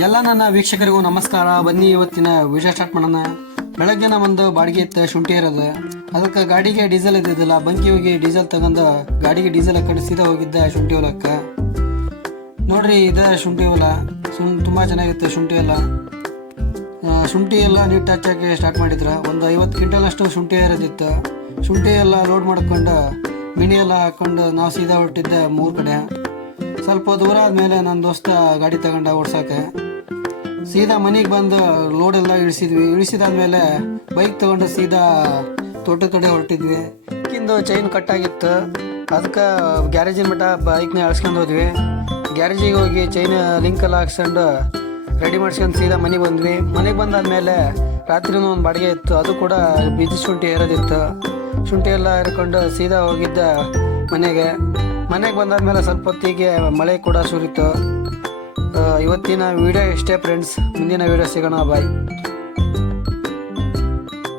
ಎಲ್ಲ ನನ್ನ ವೀಕ್ಷಕರಿಗೂ ನಮಸ್ಕಾರ. ಬನ್ನಿ ಇವತ್ತಿನ ವಿಡಿಯೋ ಸ್ಟಾರ್ಟ್ ಮಾಡೋಣ. ಬೆಳಗ್ಗೆ ಒಂದು ಬಾಡಿಗೆ ಇತ್ತು, ಶುಂಠಿ ಇರೋದು. ಅದಕ್ಕೆ ಗಾಡಿಗೆ ಡೀಸೆಲ್ ಇದ್ದಿದ್ದಿಲ್ಲ. ಬಂಕಿ ಹೋಗಿ ಡೀಸೆಲ್ ತಗೊಂಡು ಗಾಡಿಗೆ ಡೀಸೆಲ್ ಹಾಕೊಂಡು ಸೀದಾ ಹೋಗಿದ್ದೆ ಶುಂಠಿ ಹೊಲಕ್ಕೆ. ನೋಡ್ರಿ, ಇದೆ ಶುಂಠಿ ಹೊಲ. ತುಂಬ ಚೆನ್ನಾಗಿತ್ತು ಶುಂಠಿ ಎಲ್ಲ. ಶುಂಠಿ ಎಲ್ಲ ನೀಟ್ ಹಚ್ಚಕ್ಕೆ ಸ್ಟಾರ್ಟ್ ಮಾಡಿದ್ರು. ಒಂದು 50 ಕ್ವಿಂಟಲ್ ಅಷ್ಟು ಶುಂಠಿ ಇರೋದಿತ್ತು. ಶುಂಠಿ ಎಲ್ಲ ಲೋಡ್ ಮಾಡ್ಕೊಂಡು ಮಿಣಿ ಎಲ್ಲ ಹಾಕೊಂಡು ನಾವು ಸೀದಾ ಹೊರಟಿದ್ದೆ 3 ಕಡೆ. ಸ್ವಲ್ಪ ದೂರ ಆದಮೇಲೆ ನನ್ನ ದೋಸ್ತ ಗಾಡಿ ತಗೊಂಡ ಓಡ್ಸೋಕೆ. ಸೀದಾ ಮನೆಗೆ ಬಂದು ಲೋಡ್ ಎಲ್ಲ ಇಳಿಸಿದಾದ್ಮೇಲೆ ಬೈಕ್ ತಗೊಂಡು ಸೀದಾ ತೋಟದ ಕಡೆ ಹೊರಟಿದ್ವಿ. ಇಂದು ಚೈನ್ ಕಟ್ಟಾಗಿತ್ತು, ಅದಕ್ಕೆ ಗ್ಯಾರೇಜಿನ ಮಟ್ಟ ಬೈಕ್ನ ಎಳ್ಸ್ಕೊಂಡು ಹೋದ್ವಿ. ಗ್ಯಾರೇಜಿಗೆ ಹೋಗಿ ಚೈನ್ ಲಿಂಕೆಲ್ಲ ಹಾಕ್ಸ್ಕೊಂಡು ರೆಡಿ ಮಾಡ್ಸ್ಕೊಂಡು ಸೀದಾ ಮನೆಗೆ ಬಂದ್ವಿ. ಮನೆಗೆ ಬಂದಾದ್ಮೇಲೆ ರಾತ್ರಿನೂ ಒಂದು ಬಾಡಿಗೆ ಇತ್ತು, ಅದು ಕೂಡ ಬಿದ್ದು ಶುಂಠಿ ಏರೋದಿತ್ತು. ಶುಂಠಿ ಎಲ್ಲ ಏರ್ಕೊಂಡು ಸೀದಾ ಹೋಗಿದ್ದ ಮನೆಗೆ ಬಂದಾದ್ಮೇಲೆ ಸ್ವಲ್ಪ ಹೊತ್ತಿಗೆ ಮಳೆ ಕೂಡ ಸುರಿತು. ಇವತ್ತಿನ ವಿಡಿಯೋ ಇಷ್ಟೇ ಫ್ರೆಂಡ್ಸ್. ಮುಂದಿನ ವಿಡಿಯೋ ಸಿಗೋಣ. ಬಾಯ್.